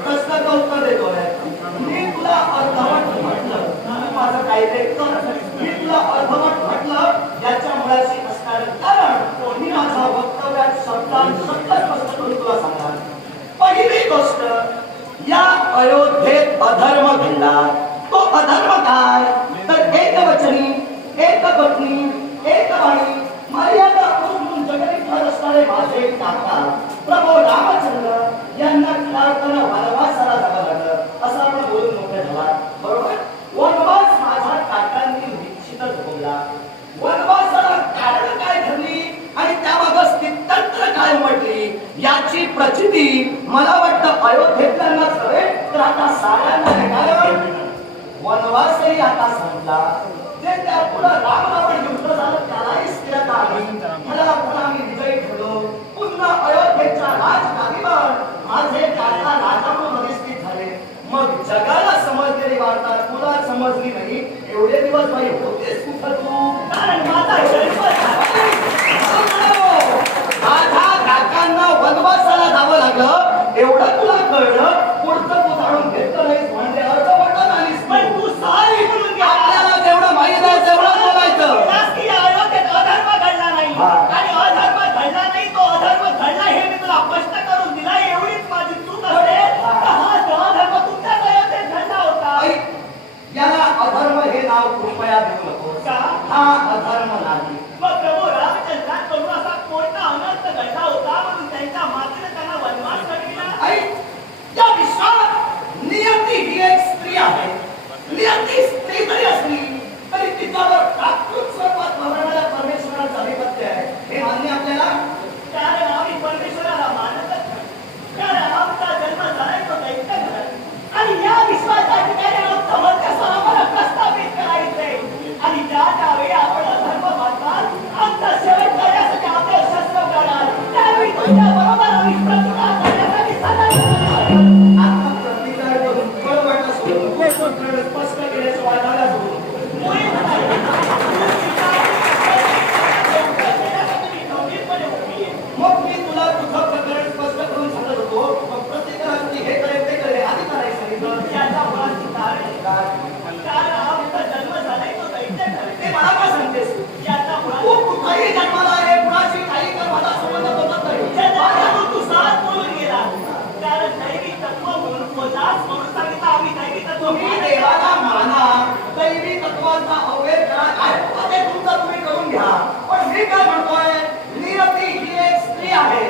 प्रश्नाचं उत्तर देतोय मी तुला अर्धवट अधर्म घडला. तो अधर्म काय तर एकवचनी, एक पत्नी, एक वाणी, मर्यादा ओलांडून जगवित असणारे माझे काका प्रभू रामचंद्र यांना खऱ्या वनवासाला जावं लागलं असं आपण बोलून मोठे झाला. बरोबर. वनवास माझ्या काकांनी निश्चितच भोगला. वनवासाला कारण काय ठरली आणि त्यामागं स्थित्यंतर काय म्हटली याची प्रचिती मला वाटतं अयोध्येतल्यांनाच हवे. तर आता साऱ्यांना कारण वनवासही आता संपला. जे त्यापुढे राम रावण युद्ध झालं त्यालाही स्थिरता आली. मला पुन्हा मी विजयी ठरलो. पुन्हा अयोध्येच्या राजगादीवर माझे काका राजा म्हणून अधिष्ठित झाले. मग जगाला समजलेली वार्ता तुला समजली नाही. एवढे दिवस बाई होतेस कुठं तू? कारण माझा जन्म माझ्या काकांना वनवासाला जावं लागलं एवढं तुला कळलं. पुढचं तू जाणून घेतलं नाहीस म्हणजे अर्धवटच आलीस. पण तू सारी म्हणून घ्या. आपल्याला जेवढं माहित आहे तेवढं बोलायचं. अयोध्येत अधर्म घडला नाही आणि अधर्म घडला नाही. तो अधर्म घडला हे मी तुला स्पष्ट करून दिला. एवढीच माझी चूक असेल. हा अधर्म तुमच्याच अयोध्येत घडला होता. याला अधर्म हे नाव कृपया देऊ नकोस. हा अधर्म नाही. मग प्रभू रामचंद्रांकडून असा कोणता अनर्थ घडला होता म्हणून त्यांच्या मातेने त्यांना वनवास घडविला. या विश्वात नियती ही एक स्त्री आहे. नियती स्त्री जरी असली तरी तिच्यावर प्राकृत स्वरूपात वावरणाऱ्या परमेश्वराचं आधिपत्य आहे हे मान्य आपल्याला. कारण आम्ही परमेश्वराला मानतच नाही. कारण आमचा जन्म झालाय तो दैत्य घरात आणि या विश्वाच्या ठिकाणी समर्थ्य आम्हाला प्रस्थापित करायचंय. आणि ज्या वेळी आपण अधर्म मानणार आमचा शेवट करण्यासाठी आपले शस्त्र करणार त्यावेळी तुमच्या बरोबर आम्ही प्रतिकार करण्यासाठी आता प्रतिकार करून कळवटा सोडून स्पष्ट केल्याचं वाटायला सोडून मग मी तुला तुझं प्रकरण स्पष्ट करून सांगत होतो. मग प्रतिकारासाठी हे करेल ते करेल आधी करायला सांगितलं. याचा मुळात कारण आमचा जन्म झालाय तो दैत्य घरात. ते मला काय सांगतेस? याचा मुळात तू कुठेही जन्माला आहे कुणाशी काही कर माझा संबंध होत नाही. जन्मातून तू सहज बोलून गेला. कारण दैवी तत्व म्हणून बोललास म्हणून सांगितलं आम्ही दैवी तत्व तुम्ही देवाला माना. दैवी तत्वांचा अवघड करा काय ते तुमचं तुम्ही करून घ्या. पण मी काय म्हणतोय नियती ही एक स्त्री आहे.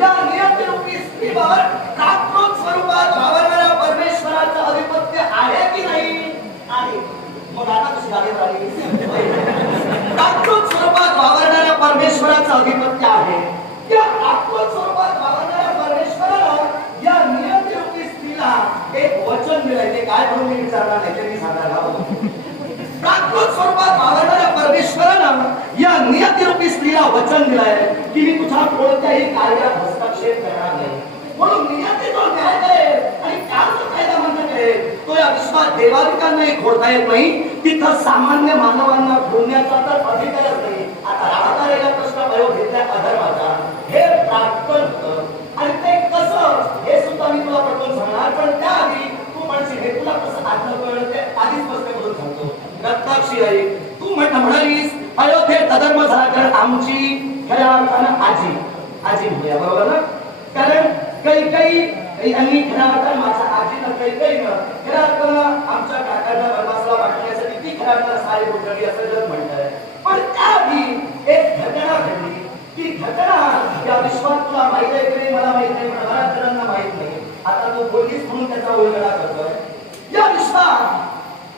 या नियती रूपी स्त्रीवर प्राकृत स्वरूपात वावरणाऱ्या परमेश्वराचं आधिपत्य आहे की नाही? आहे. मग आता कशी जागेवर आली? प्राकृत स्वरूपात वावरणाऱ्या परमेश्वराचं आधिपत्य आहे. या प्राकृत स्वरूपात वावरणाऱ्या परमेश्वरानं या नियती रूपी स्त्रीला एक वचन दिलंय. ते काय म्हणून मी विचारणार नाही ते मी सांगायला हवं. प्राकृत स्वरूपात वावरणाऱ्या परमेश्वरानं या नियतीरूपी स्त्रीला वचन दिलंय की मी तुझ्या कोणत्याही कार्यात हस्तक्षेप करणार नाही. म्हणून नियती जो न्याय करेल आणि त्याचा कायदा मान्य करेल तो या विश्वात देवाधिकांनाही खोडता येत नाही. तिथं सामान्य मानवांना खोडण्याचा तर अधिकारच नाही. आता राहता प्रश्न अयोध्येतल्या अधर्माचा हे प्राक्तन होतं आणि ते कसं हे सुद्धा मी तुला पटवून सांगणार. पण त्याआधी तू म्हणशील हे तुला कसं आत्म कळलं ते आधीच स्पष्ट करून सांगतो. रक्ताक्षी आई तू म्हणालीस अयोध्येत अधर्म झाला कारण आमची खऱ्या अर्थानं आजी म्हणूया बरोबर ना. कारण काही यांनी खऱ्या अर्थानं माझ्या आजीनं काही खऱ्या अर्थानं आमच्या काकांना वनवासाला पाठवण्यासाठी ती खऱ्या अर्थानं सारी गोष्टी असं जग म्हणताय. पण त्याआधी एक घटना घडली. ती घटना या विश्वात तुला माहित आहे की मला माहित नाही पण बऱ्याच जणांना माहित नाही. आता तू बोललीस म्हणून त्याचा उलगडा करतोय. या विश्वात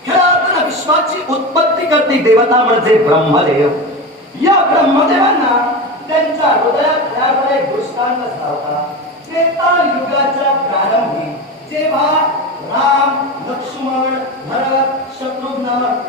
खऱ्या अर्थानं विश्वाची उत्पत्ती करते देवता म्हणजे ब्रह्मदेव. या ब्रह्मदेवांना त्यांच्या हृदयात खऱ्यावर एक दृष्टांत होता. त्रेतायुगाच्या प्रारंभी जेव्हा राम, लक्ष्मण, भरत, शत्रुघ्न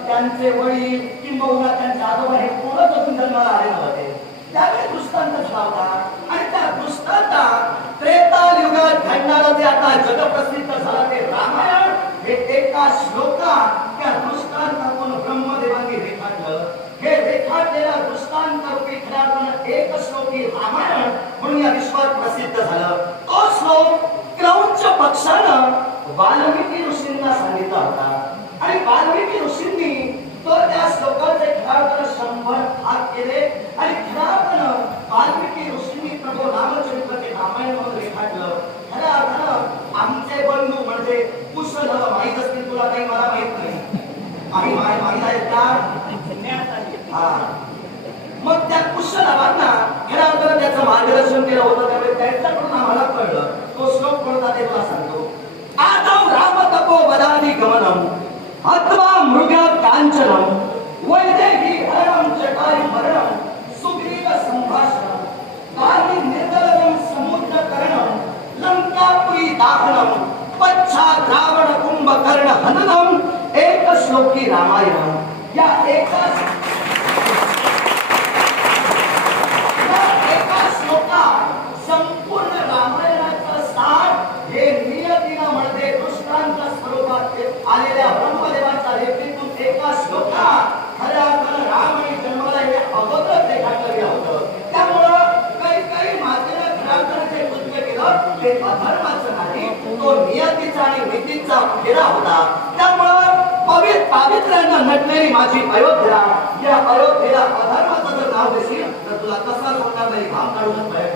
त्यांचे वडील किंबहुना त्यांचे आजोबा हे कोणच अजून जन्माला आले नव्हते त्यावेळी दृष्टांत झाला होता. आणि त्या दृष्टांतात त्रेतायुगात घडणारं जे आता जगप्रसिद्ध झालं ते रामायण हे एका श्लोकात त्या दृष्टांतातून ब्रह्मदेवांनी रेखाटलं. हे रेखाटलेला दृष्टांत रूपी खऱ्या अर्थानं एक श्लोकी रामायण म्हणून या विश्वात प्रसिद्ध झालं. तो श्लोक क्रौंच पक्षानं वाल्मिकी ऋषींना सांगितला होता आणि वाल्मिकी ऋषींनी तो त्या श्लोकाचे खऱ्या अर्थानं 100 भाग केले आणि खऱ्या अर्थानं वाल्मिकी ऋषींनी प्रभू रामचंद्र ते रामायण म्हणून रेखाटलं. खऱ्या अर्थानं आमचे बंधू म्हणजे कुशल माहिती माहिती आहेत का? पुण्यात आली. हा. मग त्या कुशलवांना खऱ्या अर्थानं त्याचं मार्गदर्शन केलं होतं. त्यामुळे त्यांच्याकडून आम्हाला कळलं. तो श्लोक कोणता ते तुला सांगतो. आदौ राम तपो वदादि गमनम अथवा मृग कांचनम वैदेही हरणम जटायु मरणम सुग्रीव संभाषणम गाली निर्दलनम समुद्र करणम लंकापुरी दाहनम पश्चात रावण कुंभकर्ण हननम एक श्लोकी रामायणम. या एका संपूर्ण रामायणाचं सार हे नियतीनं म्हणते दृष्टांत स्वरूपात आलेल्या ब्रह्मदेवाच्या लेखणीतून एका श्लोकात खऱ्या अर्थानं राम आणि जन्माला हे अगोदर रेखाटलं गेलं होतं. त्यामुळं काही मातेनं खऱ्या अर्थानं जे कृत्य केलं ते अधर्माचं नाही, तो नियतीचा आणि नीतीचा फेरा होता. त्यामुळं पावित्र्यानं नटलेली माझी अयोध्या, या अयोध्येला अधर्माचं जर नाव देशील तर तुला कसा होणार नाही, घाम काढूनच बाहेर.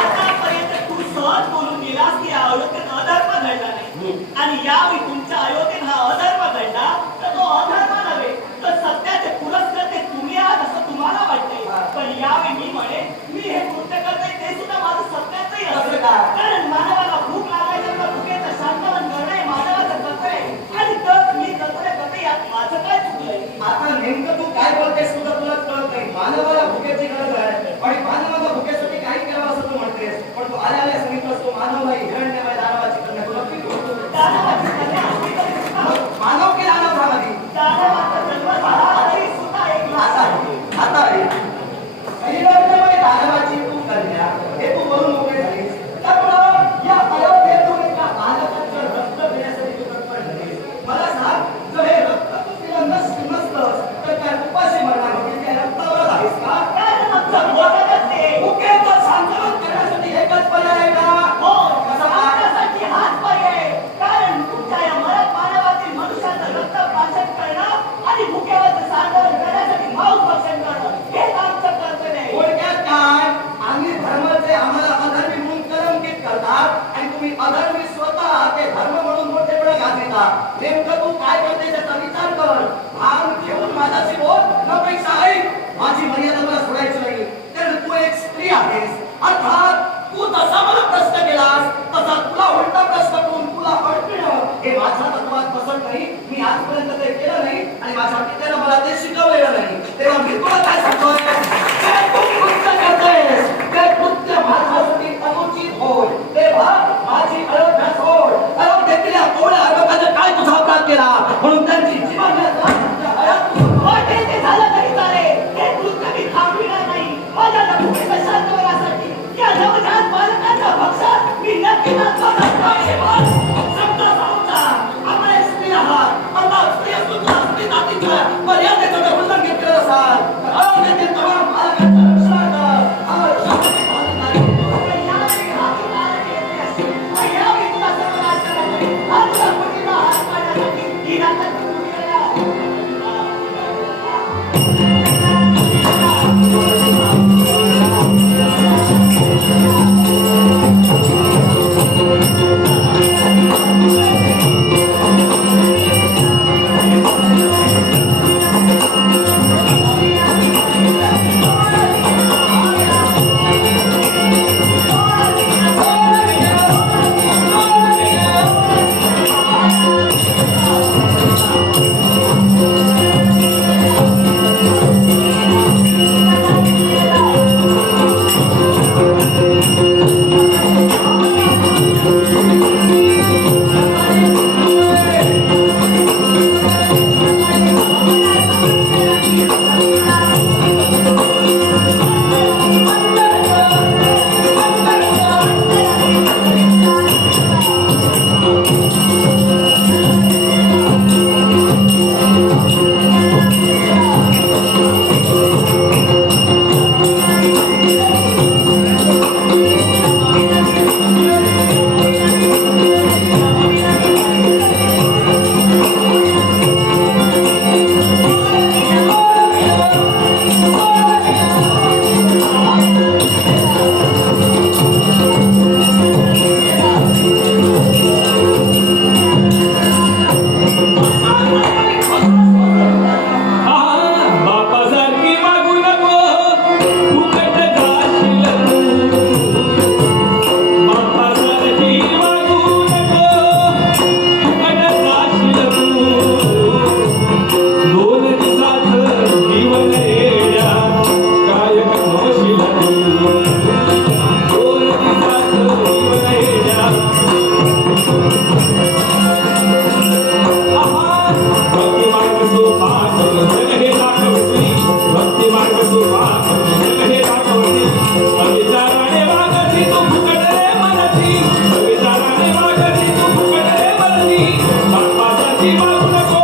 आतापर्यंत तू सहज बोलून गेलास की अयोध्येत अधर्म घडला नाही, आणि यावेळी तुमच्या अयोध्येत हा अधर्म घडला तर तो अधर्म नव्हे तर सत्याचे पुरस्कर्ते तुम्ही आहात असं तुम्हाला वाटते. पण यावेळी मी म्हणे मी हे कृत्य करते ते सुद्धा माझं सत्याचंही असेल. कारण मानवाला भूक लागायचं तर भुकेचं शांतवन करणं हे मानवाचं कर्तव्य आहे, आणि तर मी कर्तव्य करते यात माझं काय चुकलंय? आता नेमकं तू काय बोलतेस सुद्धा तुला कळत नाही. मानवाला भुकेची गरज आहे आणि मानवाला भुकेसाठी काही करावं असं तू म्हणतेस. पण तू आल्या सांगितलंस तो मानव नाही, हिरण्यमय दानवाची कन्या. तुला किती होतो? दानवाची कन्या असली तरी सुद्धा मानव की दानव झाला? दानवाचा जन्म झाला तरी सुद्धा एक आता हिरण्यमय दानवाची तू कन्या हे तू बोलून मोकळे झालीस. त्यामुळं या अयोध्येतून एका बालकाचं रक्त देण्यासाठी तू तत्पर झालीस. मला सांग, जर हे रक्त तू तिला नसतंस तर काय उपाशी मरणार होती? त्या रक्तावर आहेस का? कारण आमचं भोजनच ते. भुकेचं शांतवन करण्यासाठी एकच पर्याय आहे का? हो, कसा काय? आमच्यासाठी हाच पर्याय आहे. कारण तुमच्या या मरत मानवातील मनुष्याचं रक्त पाचन करणं आणि भुकेवरचं सांत्वन करण्यासाठी मांस भक्षण करणं हेच आमचं कर्तव्य आहे. थोडक्यात काय, आम्ही धर्माचे आम्हाला अधर्मी म्हणून कलंकित करतात आणि तुम्ही अधर्मी स्वतः ते धर्म म्हणून मोठेपणा घालता. नेमकं तू काय करते त्याचा विचार कर. भान घेऊन माझ्याशी बोल, नपेक्षा ऐक. माझी मर्यादा मला सोडायची नाही. कारण तू एक स्त्री आहेस. अर्थात तू जसा मला प्रश्न केलास तसा तुला उलटा प्रश्न करून तुला अडकणं हे माझ्या तत्वात बसत नाही. मी आजपर्यंत ते केलं नाही आणि माझ्या पित्यानं मला ते शिकवलेलं नाही. तेव्हा मी तुला काय सांगतोय, काय तू कृत्य करतेस, ते कृत्य माझ्यासाठी अनुचित होय. तेव्हा माझी अयोध्या सोड. अयोध्येतील या कोवळ्या लोकांनी काय तुझा अपराध केला म्हणून त्यांची जीवन वाटे ते झालं तरी चालेल. हे कृत्य मी थांबविणार नाही. माझ्या भुकेचं शांतवनासाठी या नवजात बालकांचा भक्षण मी नक्की नसणार. समजा आम्हाला स्त्री आहात. आता स्त्री असून स्त्री जातीच्या मागू नको